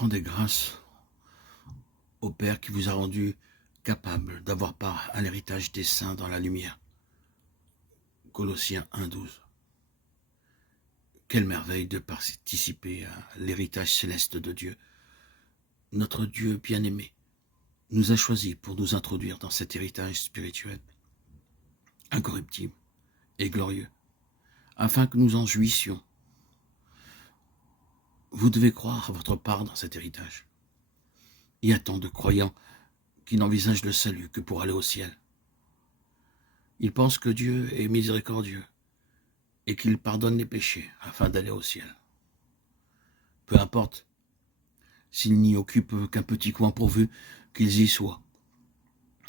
Rendez grâce au Père qui vous a rendu capable d'avoir part à l'héritage des saints dans la lumière. Colossiens 1,12. Quelle merveille de participer à l'héritage céleste de Dieu. Notre Dieu bien-aimé nous a choisis pour nous introduire dans cet héritage spirituel, incorruptible et glorieux, afin que nous en jouissions. Vous devez croire à votre part dans cet héritage. Il y a tant de croyants qui n'envisagent le salut que pour aller au ciel. Ils pensent que Dieu est miséricordieux et qu'il pardonne les péchés afin d'aller au ciel. Peu importe s'ils n'y occupent qu'un petit coin pourvu qu'ils y soient.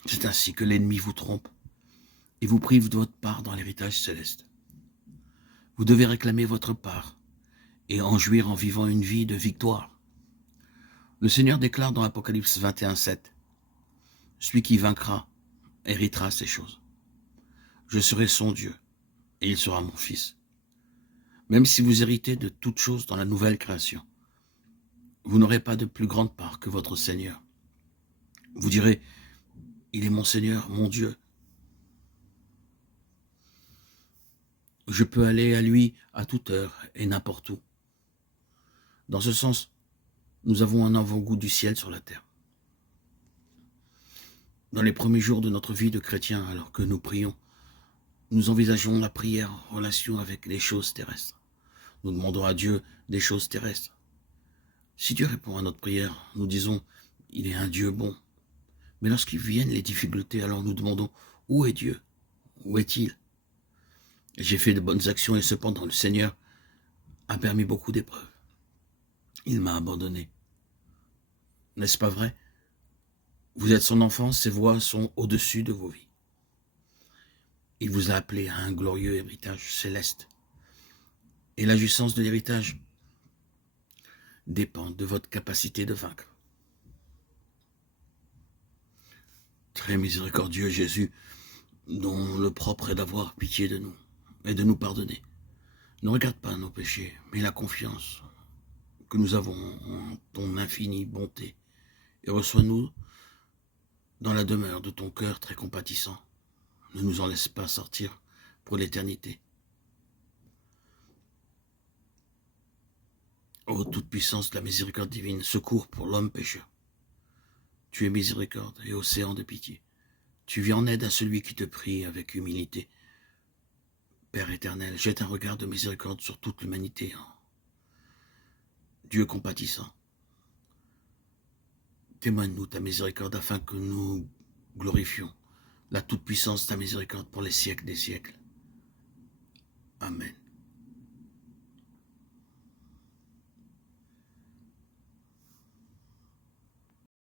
C'est ainsi que l'ennemi vous trompe et vous prive de votre part dans l'héritage céleste. Vous devez réclamer votre part et en jouir en vivant une vie de victoire. Le Seigneur déclare dans Apocalypse 21,7 « Celui qui vaincra héritera ces choses. Je serai son Dieu et il sera mon fils. » Même si vous héritez de toutes choses dans la nouvelle création, vous n'aurez pas de plus grande part que votre Seigneur. Vous direz, il est mon Seigneur, mon Dieu. Je peux aller à lui à toute heure et n'importe où. Dans ce sens, nous avons un avant-goût du ciel sur la terre. Dans les premiers jours de notre vie de chrétien, alors que nous prions, nous envisageons la prière en relation avec les choses terrestres. Nous demandons à Dieu des choses terrestres. Si Dieu répond à notre prière, nous disons, il est un Dieu bon. Mais lorsqu'il viennent les difficultés, alors nous demandons, où est Dieu? Où est-il? J'ai fait de bonnes actions et cependant le Seigneur a permis beaucoup d'épreuves. Il m'a abandonné. N'est-ce pas vrai? Vous êtes son enfant, ses voix sont au-dessus de vos vies. Il vous a appelé à un glorieux héritage céleste. Et la jouissance de l'héritage dépend de votre capacité de vaincre. Très miséricordieux Jésus, dont le propre est d'avoir pitié de nous et de nous pardonner. Ne regarde pas nos péchés, mais la confiance que nous avons en ton infinie bonté. Et reçois-nous dans la demeure de ton cœur très compatissant. Ne nous en laisse pas sortir pour l'éternité. Ô toute puissance de la miséricorde divine, secours pour l'homme pécheur. Tu es miséricorde et océan de pitié. Tu viens en aide à celui qui te prie avec humilité. Père éternel, jette un regard de miséricorde sur toute l'humanité. Dieu compatissant, témoigne-nous ta miséricorde afin que nous glorifions la toute-puissance de ta miséricorde pour les siècles des siècles. Amen.